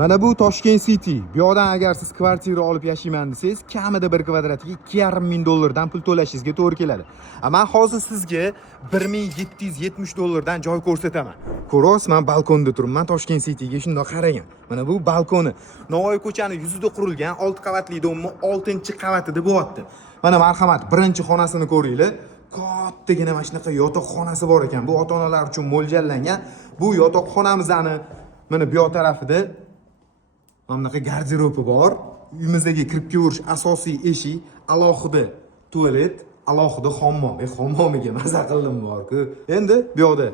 Mana bu Toshkent City. Bu yoqdan agar siz kvartira olib yashayman desangiz, kamida 1 kvadratiga 2,5 ming dollardan pul to'lashingizga to'g'ri keladi. Men hozir sizga 1770 dollardan joy ko'rsataman. Ko'rasiz, men balkonda turibman Toshkent Cityga shundoq qarang. Mana bu balkoni. Navoiy ko'chani yuzida qurilgan 6 qavatli domni 6-qavatida bo'lyapti. Mana marhamat, birinchi xonasini ko'ringlar. Kattagina mana shunaqa yotoqxonasi bor ekan. Bu ota-onalar uchun mo'ljallangan. Bu yotoqxonamizni mana bu yoq tarafida bunaqa garderobi bor. Uyimizga kirib kelish asosiy eshik, alohida tualet, alohida hammom. Hammomiga maza qildim bor-ku. Endi bu yoqda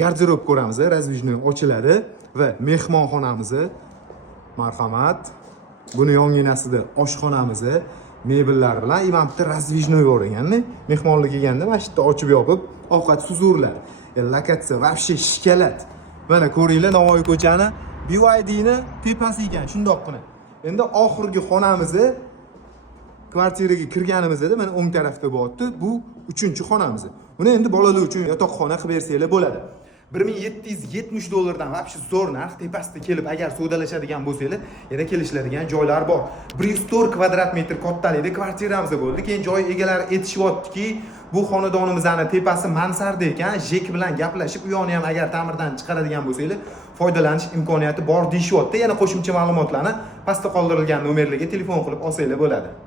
garderob ko'ramiz, razvijnoy ochiladi va mehmonxonamiz. Marhamat. Buni yonginasida oshxonamiz, mebellar bilan imam bitta razvijnoy bor ekan-da. Mehmonlar kelganda mana shu yerda ochib yopib, ovqat suzurlar. Lokatsiya вообще shikalat. Mana ko'ringlar, Navoiy ko'chani BYDni tepasi ekan, shundoqqina. Endi oxirgi xonamiz, kvartiraga kirganimizda mana o'ng tarafda bo'lyapti. Bu 3-xonamiz. Buni endi bolalar uchun yotoqxona qilib bersanglar bo'ladi. 1770 dollardan вообще zo'r narx. Tepasida kelib agar savdolashadigan bo'lsanglar, yana kelishadigan joylar bor. 104 kvadrat metr kattalikda kvartiramiz bo'ldi. Keyin joy egalari aytishyaptiki, bu xonadonimizning tepasi mansarda ekan, JEK bilan gaplashib, u yoqni ham agar ta'mirdan chiqaradigan bo'lsanglar, foydalanish imkoniyati bor deyishyapti. Yana qo'shimcha ma'lumotlarni pastda qoldirilgan nomerlarga telefon qilib olsanglar bo'ladi.